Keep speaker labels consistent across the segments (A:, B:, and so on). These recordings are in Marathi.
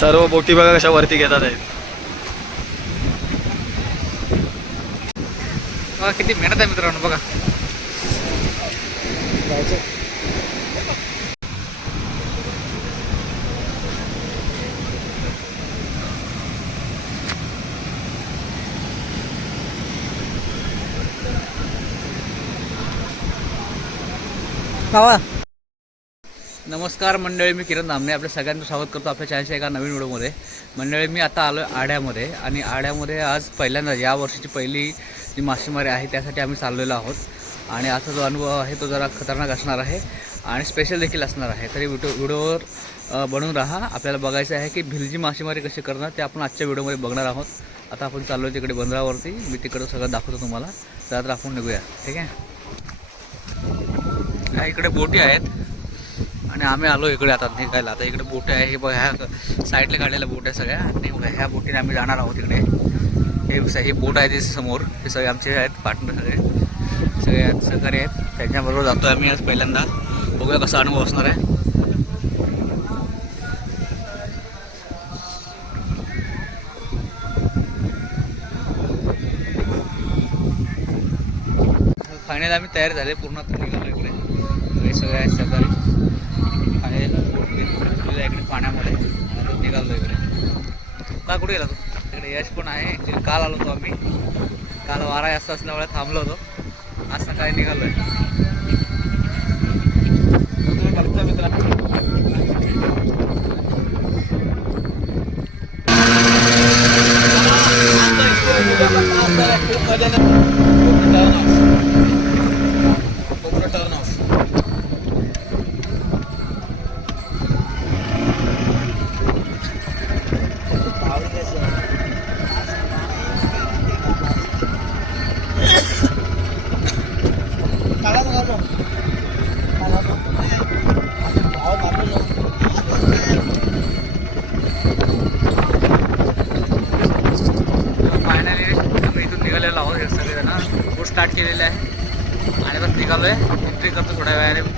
A: सर्व बोटी बघा कशा वरती घेतात आहेत.
B: बघा किती मेहनत आहे मित्रांनो बघा. नमस्कार मंडळी मी किरण नामने आपल्या सगळ्यांचं स्वागत करतो आपल्या चॅनलच्या एका नवीन व्हिडिओमध्ये. मंडळी मी आता आलो आड्यामध्ये आणि आड्यामध्ये आज पहिल्यांदा या वर्षीची पहिली जी मासेमारी आहे त्यासाठी आम्ही चाललेलो आहोत. आणि असा जो अनुभव आहे तो जरा खतरनाक असणार आहे आणि स्पेशल देखील असणार आहे. तरी व्हिडिओ व्हिडिओवर बनून राहा. आपल्याला बघायचं आहे की भिलजी मासेमारी कशी करणार ते आपण आजच्या व्हिडिओमध्ये बघणार आहोत. आता आपण चाललो आहे तिकडे बंदरावरती. मी तिकडं सगळं दाखवतो तुम्हाला. तर आपण निघूया. ठीक आहे? इकडे बोटी आहेत. आणि आम्ही आलो इकडे आता निघायला. आता इकडे बोट आहे हे बघा ह्या साईडला काढलेल्या बोट आहे सगळ्या. आणि बघा ह्या बोटीने आम्ही जाणार आहोत इकडे. हे हे बोट आहे ते समोर. हे सगळे आमचे आहेत पार्टनर सगळे. सगळे आहेत सहकारी आहेत. त्यांच्याबरोबर जातो आहे आम्ही आज पहिल्यांदा. बघूया कसा अनुभव असणार आहे. फायनल आम्ही तयार झाले पूर्ण निघालो इकडे. हे सगळे आहेत सहकारी आणि बोट घेऊन तुझ्या इकडे पाण्यामध्ये. निघालो इकडे. का कुठे गेला तू? इकडे यश पण आहे. ॲक्च्युली काल आलो होतो आम्ही. काल वारा जास्त असल्यामुळे थांबलो होतो. आज सकाळी निघालो आहे. आम्ही इथून निघालेलो स्टार्ट केलेलं आहे. आणि बस निघालो आहे. एंट्री करतो थोड्या वेळाने.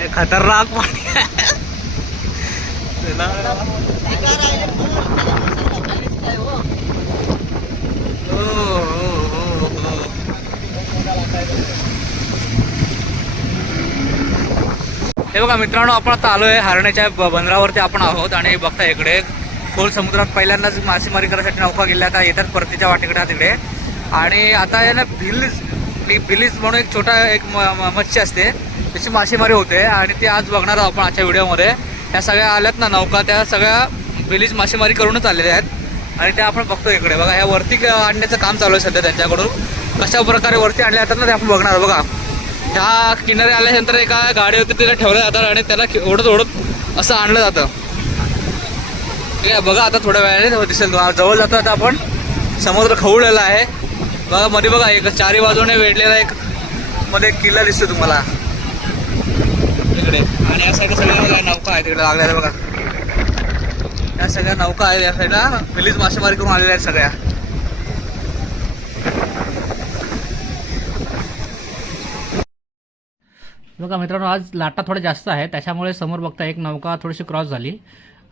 B: हे खतरनाक पाणी हो, हो, हो, हे बघा मित्रांनो आपण आता आलोय हरण्याच्या बंदरावरती आपण आहोत आणि बघता इकडे खोल समुद्रात पहिल्यांदाच मासेमारी करण्यासाठी नौका गेल्या. आता येतात परतीच्या वाटेकडे तिकडे. आणि आता आहे ना भिलीज बिलीज म्हणून एक छोटा एक म- म- मच्छी असते. त्याची मासेमारी होते आणि ते आज बघणार आहोत आपण आजच्या व्हिडिओमध्ये. ह्या सगळ्या आल्यात ना नौका त्या सगळ्या बिलीज मासेमारी करूनच आलेल्या आहेत. आणि त्या आपण बघतो इकडे. बघा ह्या वरती आणण्याचं काम चालू आहे सध्या त्यांच्याकडून. कशा प्रकारे वरती आणल्या जातात ना ते आपण बघणार आहोत. बघा. ह्या किनारे आल्यानंतर एका गाडीवरती तिला ठेवल्या जातात आणि त्याला ओढत ओढत असं आणलं जातं. ठीक आहे बघा आता थोड्या वेळाने दिसेल जवळ जातो आता आपण. समुद्र खवळलेला आहे. बघा मध्ये बघा एक चारी बाजूने वेढलेला एक मध्ये एक किल्ला दिसतो तुम्हाला. तिकडे आणि या साईडला सगळ्या बघा नौका आहे तिकडे लागलेल्या बघा. या सगळ्या नौका आहेत या साईडला मिलीच मासेमारी करून आलेल्या आहेत सगळ्या. बघा मित्रांनो आज लाटा थोड्या जास्त आहे त्याच्यामुळे समोर बघता एक नौका थोडीशी क्रॉस झाली.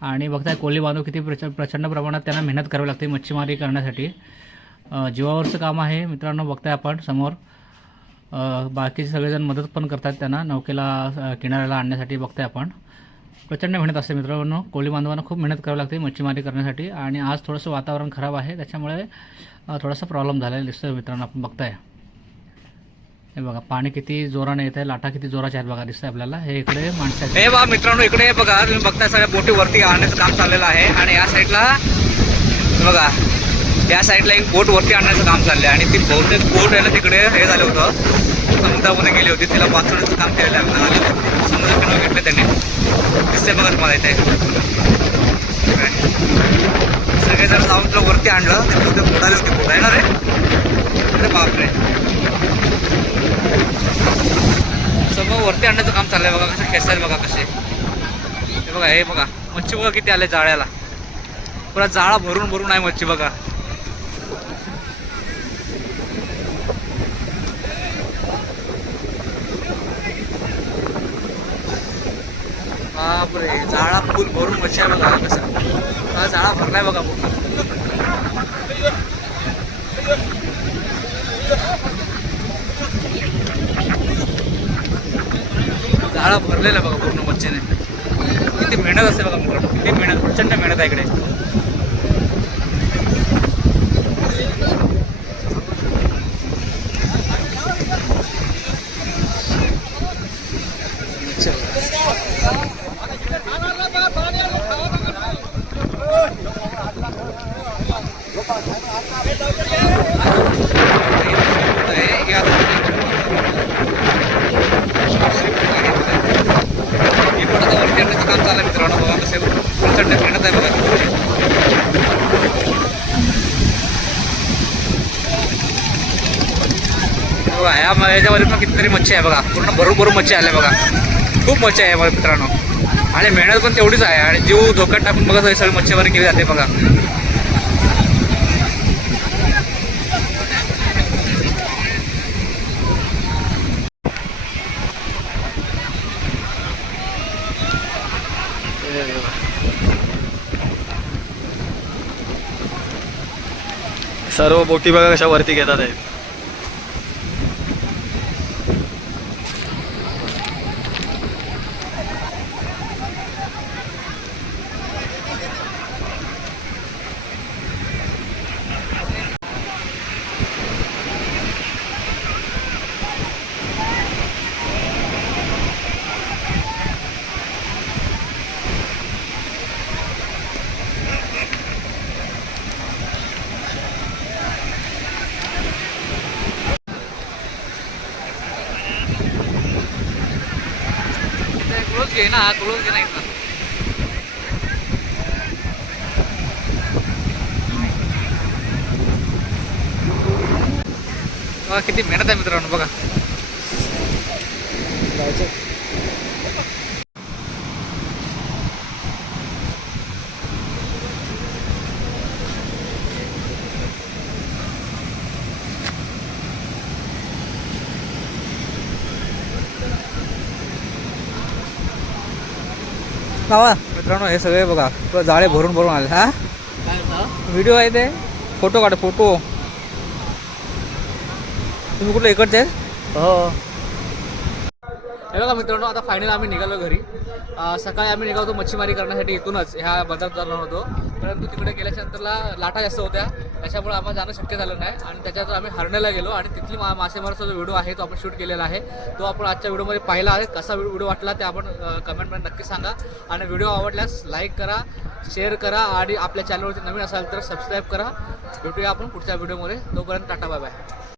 B: आणि बघताय कोळी बांधव किती प्रच प्रचंड प्रमाणात त्यांना मेहनत करावी लागते मच्छीमारी करण्यासाठी. जीवावरचं काम आहे. मित्रांनो बघताय आपण समोर. बाकीचे सगळेजण मदत पण करतात त्यांना. नौकेला किनाऱ्याला आणण्यासाठी बघताय आपण. प्रचंड मेहनत असते मित्रांनो. कोळी बांधवांना खूप मेहनत करावी लागते मच्छीमारी करण्यासाठी. आणि आज थोडंसं वातावरण खराब आहे. त्याच्यामुळे थोडासा प्रॉब्लेम झालेला दिसतोय मित्रांनो. आपण बघताय. हे बघा पाणी किती जोराने येत आहे लाटा किती जोराच्या आहेत बघा दिसतंय आपल्याला. हे इकडे माणसं हे बघा मित्रांनो इकडे बघा. तुम्ही बघताय सगळ्या बोटी वरती आणण्याचं काम चाललेलं आहे. आणि या साईडला बघा या साईडला एक बोट वरती आणण्याचं काम चाललं आहे आणि ती बहुतेक बोट आहे ना तिकडे हे झालं होतं. समुद्रामध्ये गेली होती. तिला वाचवण्याचं काम केलेलं आहे. आले. समुद्र किनावर घेतलं त्यांनी. दिसतंय बघा तुम्हाला इथे. सगळेजण जाऊन तुला वरती आणलं. तिथे बुडाली होती बोट आहे ना रे? अरे बापरे. समोर वरती आणण्याचं काम चाललंय बघा. कसे खेचायला बघा कसे. हे बघा हे बघा. मच्छी बघा किती आले जाळ्याला. पुरा जाळा भरून भरून आहे मच्छी बघा. बापरे जाळा फुल भरून मच्छी आहे बघा कसं. हा जाळा भरलाय बघा पूर्ण. जाळा भरलेला बघा पूर्ण मच्छीने. किती मेहनत असते बघा किती मेहनत प्रचंड मेहनत आहे इकडे हे आता हे पण आता वरती आणण्याचं काम चाललं आहे मित्रांनो बघा कसे प्रचंड मेहनत आहे बघा बघा या म- भारी मच्छी आहे बघा. पूर्ण बरोबर मच्छी आल्या बघा. खूप मच्छी आहे बघा मित्रांनो. आणि मेहनत पण तेवढीच आहे. आणि जीव धोक्यात टाकून बघा सगळी सगळी मच्छीमारी केली जाते बघा.
A: सर्व बोटी बघा कशा वरती घेतात आहेत.
B: घे ना क्लोज घे ना इथं किती मेहनत आहे मित्रांनो बघा. बाबा मित्रांनो हे सगळे बघा पुरं जाळे भरून भरून आले हा? व्हिडिओ आहे ते. फोटो काढ फोटो. तुम्ही कुठलं इकडचे?
A: हो.
B: हे बघा मित्रांनो आता फायनल आम्ही निघालो घरी. सकाळी आम्ही निघालो मच्छीमारी करण्यासाठी इथूनच. ह्या बंदरात जाणार होतो. परंतु तिकडे गेल्याच्या नंतरला लाटा जास्त होत्या. त्याच्यामुळे आम्हाला जाणं शक्य झालं नाही. आणि त्याच्यानंतर आम्ही हरण्याला गेलो. आणि तिथली मा मासेमारीचा जो व्हिडिओ आहे तो आपण शूट केलेला आहे. तो आपण आजच्या व्हिडिओमध्ये पाहिला आहे. कसा व्हिडिओ वाटला ते आपण कमेंटमध्ये नक्की सांगा. आणि व्हिडिओ आवडल्यास लाईक करा शेअर करा आणि आपल्या चॅनलवरती नवीन असाल तर सबस्क्राईब करा. भेटूया आपण पुढच्या व्हिडिओमध्ये. तोपर्यंत टाटा बाय बाय